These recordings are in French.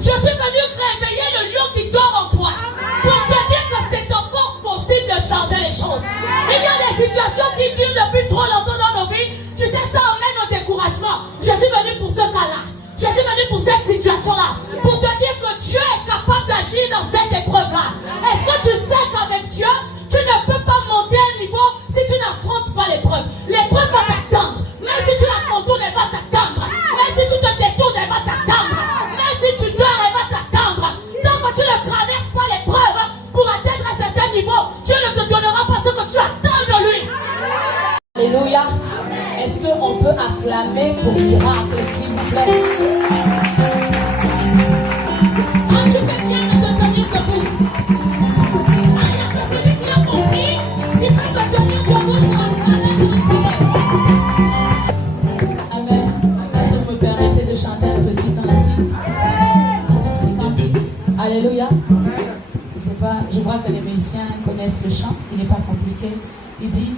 Je suis venu réveiller le lion qui dort en toi. Pour te dire que c'est encore possible de changer les choses. Il y a des situations qui durent depuis trop longtemps dans nos vies. Tu sais, ça emmène au découragement. Je suis venu pour ce cas-là. Je suis venu pour cette situation-là. Pour te dire que Dieu est capable d'agir dans cette épreuve-là. Est-ce que tu sais qu'avec Dieu, tu ne peux pas monter à un niveau si tu n'affrontes pas l'épreuve? L'épreuve va t'attendre. Même si tu la contournes, elle va t'attendre. Même si tu te détournes, elle va t'attendre. Même si tu dors, elle va t'attendre. Tant que tu ne traverses pas l'épreuve pour atteindre un certain niveau, Dieu ne te donnera pas ce que tu attends de lui. Alléluia. Est-ce qu'on peut acclamer pour miracle, s'il vous plaît? Quand tu fais bien de te tenir debout. Il y a que celui qui a compris, il peut se tenir debout pour acclamer pour miracle. Amen. Est-ce que vous me permettez de chanter un petit cantique? Un tout petit cantique. Alléluia. Je crois que les musiciens connaissent le chant. Il n'est pas compliqué. Il dit...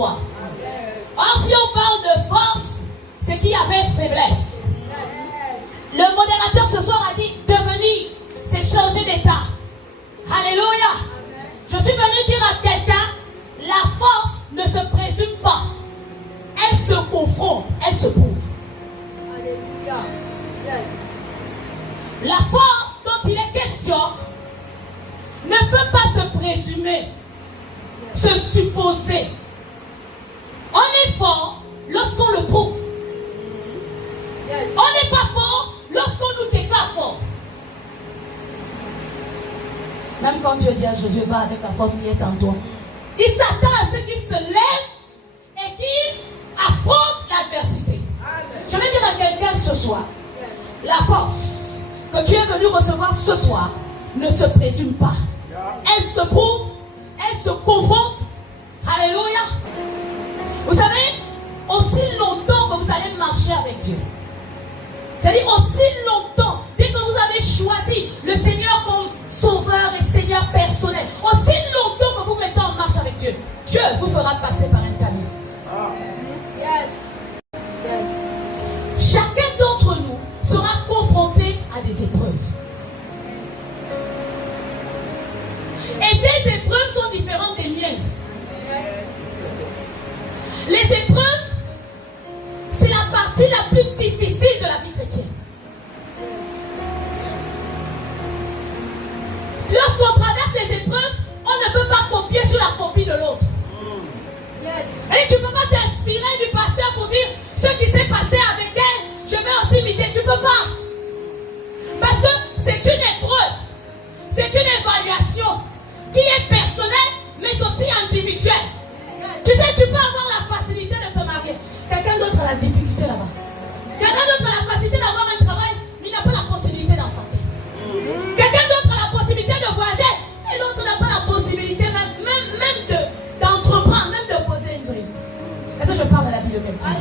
Or, si on parle de force, c'est qu'il y avait faiblesse. Le modérateur ce soir a dit devenir, c'est changer d'état. Alléluia. Je suis venu dire à quelqu'un, la force ne se présume pas. Elle se confronte, elle se prouve. Alléluia. La force dont il est question ne peut pas se présumer, se supposer. On est fort lorsqu'on le prouve. On n'est pas fort lorsqu'on nous déclare fort. Même quand Dieu dit à Josué, va avec la force qui est en toi, il s'attend à ce qu'il se lève et qu'il affronte l'adversité. Je vais dire à quelqu'un ce soir, la force que tu es venu recevoir ce soir ne se présume pas. Elle se prouve, elle se confronte. Alléluia. Vous savez, aussi longtemps que vous allez marcher avec Dieu, c'est-à-dire aussi longtemps, dès que vous avez choisi le Seigneur comme sauveur et Seigneur personnel, aussi longtemps que vous mettez en marche avec Dieu, Dieu vous fera passer par un tamis. Chacun d'entre nous sera confronté à des épreuves. Et des épreuves sont différentes des miennes. Les épreuves, c'est la partie la plus difficile de la vie chrétienne. Lorsqu'on traverse les épreuves, on ne peut pas copier sur la copie de l'autre. Et tu ne peux pas t'inspirer du pasteur pour dire ce qui s'est passé avec elle, je vais aussi imiter. Tu ne peux pas. Parce que c'est une épreuve, c'est une évaluation qui est personnelle, mais aussi individuelle. Tu sais, tu peux avoir la facilité de te marier. Quelqu'un d'autre a la difficulté là-bas. Quelqu'un d'autre a la facilité d'avoir un travail, mais il n'a pas la possibilité d'enfanter. Quelqu'un d'autre a la possibilité de voyager, et l'autre n'a pas la possibilité même d'entreprendre, même de poser une bride. Est-ce que je parle de la vie de quelqu'un?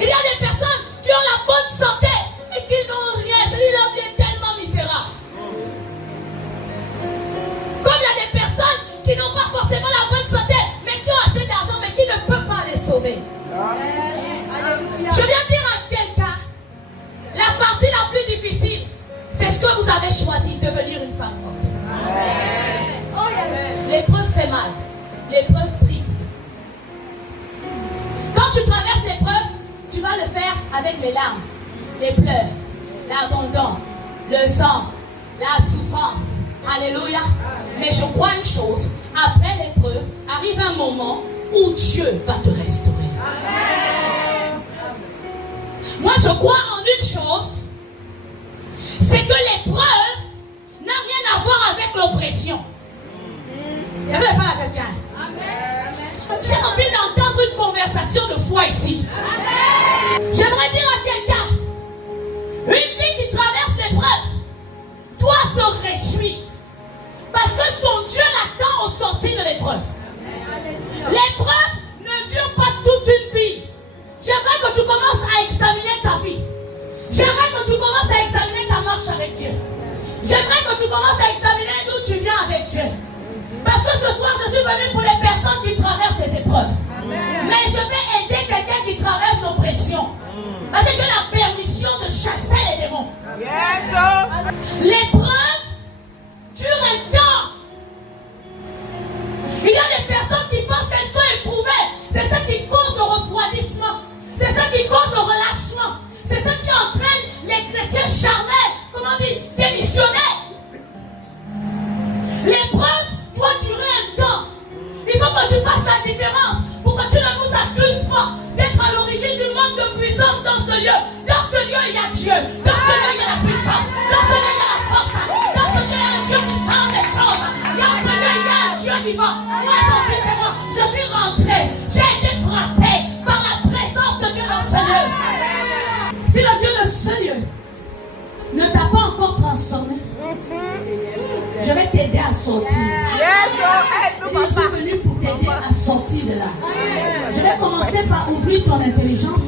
Il y a des personnes qui ont la bonne santé, mais qui n'ont rien. C'est-à-dire leur vie est tellement misérable. Comme il y a des personnes qui n'ont pas forcément la bonne santé, mais qui ont assez d'argent, mais qui ne peuvent pas les sauver. Je viens dire à quelqu'un, la partie la plus difficile, c'est ce que vous avez choisi, devenir une femme forte. L'épreuve fait mal, l'épreuve brise. Quand tu traverses l'épreuve, tu vas le faire avec les larmes, les pleurs, l'abandon, le sang, la souffrance. Alléluia. Mais je crois une chose, après l'épreuve, arrive un moment où Dieu va te restaurer. Moi, je crois en une chose, c'est que l'épreuve n'a rien à voir avec l'oppression. Est-ce que je parle à quelqu'un? J'ai envie de foi ici. J'aimerais dire à quelqu'un, une vie qui traverse l'épreuve doit se réjouir. Parce que son Dieu l'attend au sortir de l'épreuve. L'épreuve ne dure pas toute une vie. J'aimerais que tu commences à examiner ta vie. J'aimerais que tu commences à examiner ta marche avec Dieu. J'aimerais que tu commences à examiner d'où tu viens avec Dieu. Parce que ce soir, je suis venu pour les personnes qui traversent des épreuves. Mais je vais aider quelqu'un qui traverse l'oppression. Parce que j'ai la permission de chasser les démons. L'épreuve dure un temps. Il y a des personnes qui pensent qu'elles sont éprouvées. C'est ça qui cause le refroidissement. C'est ça qui cause le relâchement. C'est ça qui entraîne les chrétiens charnels, comment dire, démissionnaires. L'épreuve doit durer un temps. Il faut que tu fasses la différence pour que tu ne nous accuses pas d'être à l'origine du manque de puissance dans ce lieu. Dans ce lieu, il y a Dieu. Dans ce lieu, il y a la puissance. Dans ce lieu, il y a la force. Dans ce lieu, il y a un Dieu qui change les choses. Dans ce lieu, il y a un Dieu vivant. Moi, je suis rentré. J'ai été frappé par la présence de Dieu dans ce lieu. Si le Dieu de ce lieu ne t'a pas encore transformé, je vais t'aider à sortir. Je suis venu pour t'aider à sortir de là. Je vais commencer par ouvrir ton intelligence.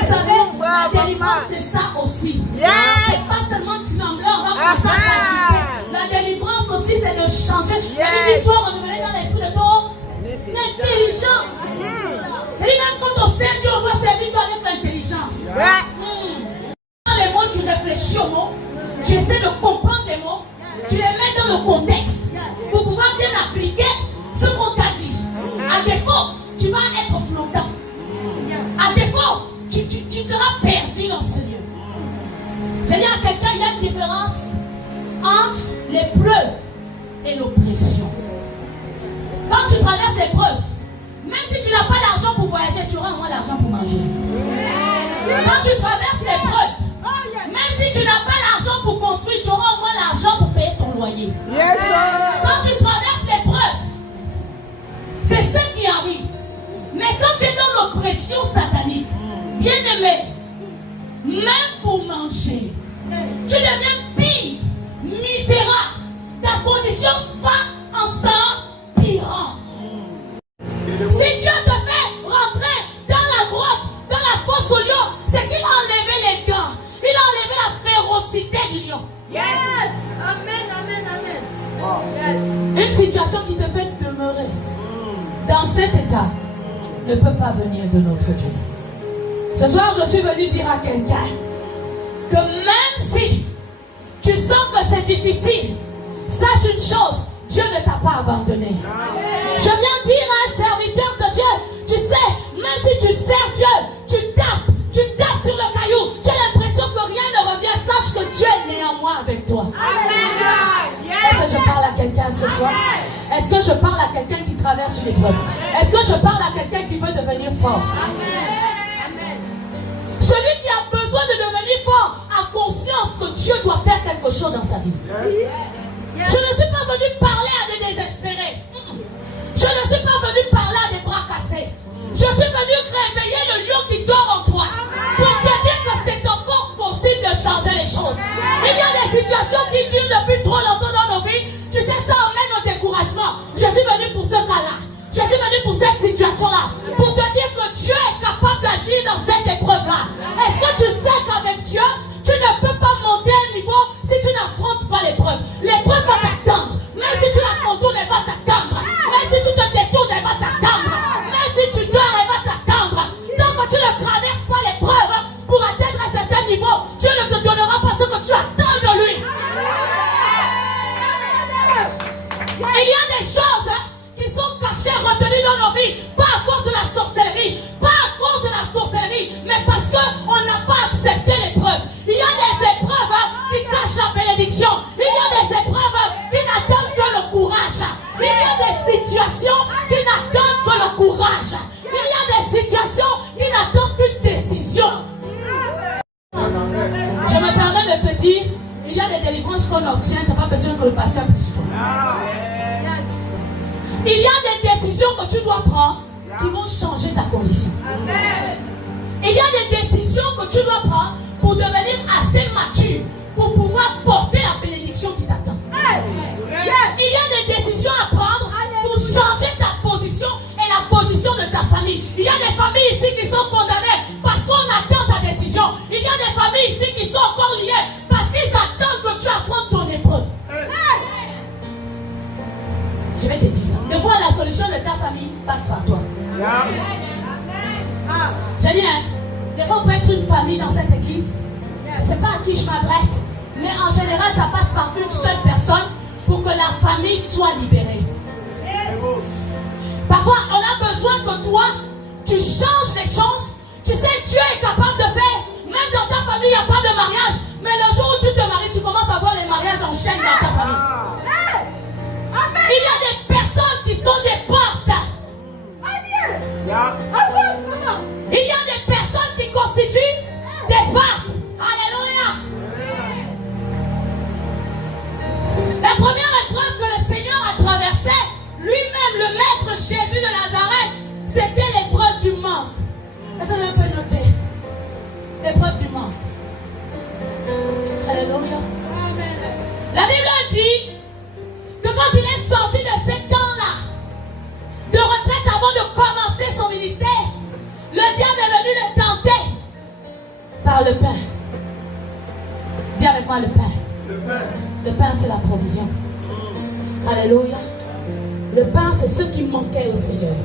Vous savez, la délivrance, c'est ça aussi. C'est pas seulement tremblant, on va commencer à s'agiter. La délivrance aussi, c'est de changer. La histoire renouvelée dans l'esprit de ton intelligence. Et même quand on sert Dieu, on doit servir Dieu avec l'intelligence. Dans les mots, tu réfléchis aux mots, tu essaies de comprendre les mots, tu les mets dans le contexte pour pouvoir bien appliquer ce qu'on t'a dit. À défaut, tu vas être flottant. À défaut, tu seras perdu dans ce lieu. Je dis à quelqu'un, il y a une différence entre l'épreuve et l'oppression. Quand tu traverses l'épreuve, même si tu n'as pas l'argent pour voyager, tu auras au moins l'argent pour manger. Quand tu traverses l'épreuve, même si tu n'as pas l'argent pour construire, tu auras au moins l'argent pour payer ton loyer. Quand tu traverses l'épreuve, c'est ça qui arrive. Mais quand tu es dans l'oppression satanique, bien aimé, même pour manger, tu deviens pire, misérable. Ta condition va en s'empirant. Si Dieu te fait rentrer dans la grotte, dans la fosse au lion, c'est qu'il a enlevé les dents. Il a enlevé la férocité du lion. Amen. Une situation qui te fait demeurer dans cet état ne peut pas venir de notre Dieu. Ce soir, je suis venu dire à quelqu'un que même si tu sens que c'est difficile, sache une chose, Dieu ne t'a pas abandonné. Je viens dire à un serviteur de Dieu, tu sais, même si tu sers Dieu, tu tapes sur le caillou, tu as l'impression que rien ne revient, sache que Dieu est néanmoins avec toi. Est-ce que je parle à quelqu'un ce soir? Est-ce que je parle à quelqu'un qui traverse une épreuve? Est-ce que je parle à quelqu'un qui veut devenir fort? Celui qui a besoin de devenir fort a conscience que Dieu doit faire quelque chose dans sa vie. Je ne suis pas venu parler à des désespérés. Je ne suis pas venu parler à des bras cassés. Je suis venu réveiller le lion qui dort en toi pour te dire que c'est encore possible de changer les choses. Il y a des situations qui durent depuis trop longtemps dans nos vies. Tu sais, ça emmène au découragement. Je suis venu pour ce cas-là. Je suis venu pour cette situation-là. Pour te dire que Dieu est capable d'agir dans cette épreuve-là. Est-ce que tu sais qu'avec Dieu, tu ne peux pas monter un niveau si tu n'affrontes pas l'épreuve? L'épreuve va t'attendre. Même si tu la contournes, elle va t'attendre. Même si tu te détournes, elle va t'attendre. Même si tu dors, elle va t'attendre. Tant que tu ne traverses pas l'épreuve pour atteindre un certain niveau, Dieu ne te donnera pas ce que tu attends de lui. Il y a des choses qui sont cachées, retenues dans nos vies, pas à cause de la sorcellerie, mais parce qu'on n'a pas accepté l'épreuve. Il y a des épreuves qui cachent la bénédiction. Il y a des épreuves qui n'attendent que le courage. Il y a des situations qui n'attendent que le courage. Il y a des situations qui n'attendent qu'une décision. Je me permets de te dire, il y a des délivrances qu'on obtient, tu n'as pas besoin que le pasteur puisse voir. Il y a des décisions que tu dois prendre qui vont changer ta condition. Amen. Il y a des décisions que tu dois prendre pour devenir assez mature pour pouvoir porter la bénédiction qui t'attend. Il y a des décisions à prendre pour changer ta position et la position de ta famille. Il y a des familles ici qui sont condamnées parce qu'on attend ta décision. Il y a des familles ici qui sont encore liées parce qu'ils attendent que tu affrontes ton épreuve. Je vais te dire ça. Des fois, la solution de ta famille passe par toi. J'ai dit, des fois, on peut être une famille dans cette église. Je ne sais pas à qui je m'adresse, mais en général, ça passe par une seule personne pour que la famille soit libérée. Parfois, on a besoin que toi, tu changes les choses. Tu sais, Dieu est capable de faire. Même dans ta famille, il n'y a pas de mariage. Mais le jour où tu te maries, tu commences à voir les mariages en chaîne dans ta famille. Il y a des personnes qui sont des portes. Il y a des personnes qui constituent des portes. Alléluia. La première épreuve que le Seigneur a traversée, lui-même, le maître Jésus de Nazareth, c'était l'épreuve du manque. Est-ce qu'on peut noter? L'épreuve du manque. Alléluia. La Bible dit que quand il est sorti de ces temps-là, de retraite avant de commencer son ministère, le diable est venu le tenter par le pain. Dis avec moi le pain. Le pain. Le pain, c'est la provision. Alléluia. Le pain, c'est ce qui manquait au Seigneur.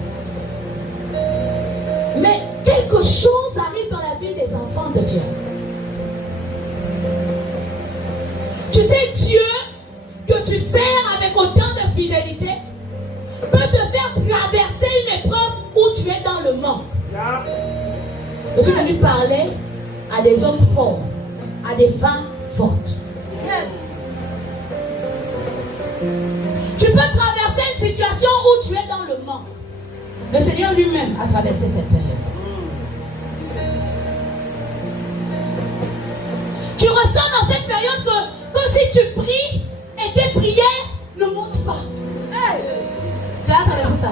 Mais quelque chose arrive dans la vie des enfants de Dieu. Tu sais, Dieu, que tu sers avec autant de fidélité, peut te faire traverser une épreuve où tu es dans le manque. Je suis venu parler à des hommes forts, à des femmes fortes. Tu peux traverser une situation où tu es dans le manque. Le Seigneur lui-même a traversé cette période. Tu ressens dans cette période que si tu pries et tes prières ne montent pas. Tu as traversé ça?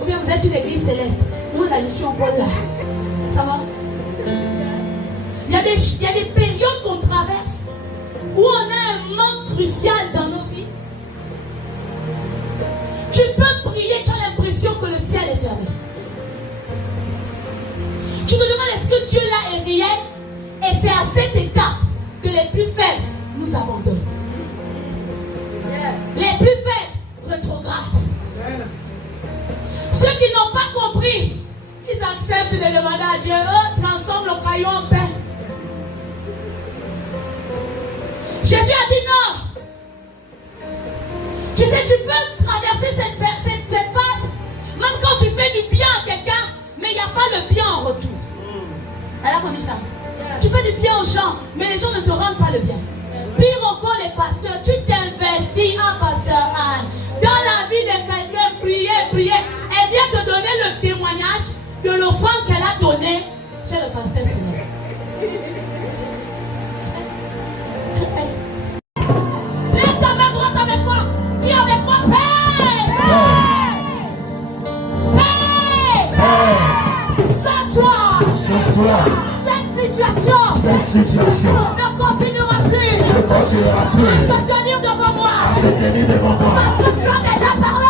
Ou bien vous êtes une église céleste? Moi là je suis encore là. Ça va? Il y a des périodes qu'on traverse où on a un manque crucial dans nos vies. Tu peux prier, tu as l'impression que le ciel est fermé. Tu te demandes est-ce que Dieu là est réel? Et c'est à cette étape que les plus faibles nous abandonnent. Les plus faibles rétrogradent. Ceux qui n'ont pas compris, ils acceptent de demander à Dieu, transforme le caillou en pain. Jésus a dit non. Tu sais, tu peux traverser cette phase, même quand tu fais du bien à quelqu'un, mais il n'y a pas le bien en retour. Elle a connu ça. Tu fais du bien aux gens, mais les gens ne te rendent pas le bien. Pire encore les pasteurs, tu t'investis en pasteur Anne. Dans la vie de quelqu'un, prier. Elle vient te donner le témoignage de l'offrande qu'elle a donnée chez le pasteur Simon. Lève ta main droite avec moi. Dis avec moi, Père. Père. Ce soir. Cette situation ne continuera plus. À se tenir devant moi. Parce que tu as déjà parlé.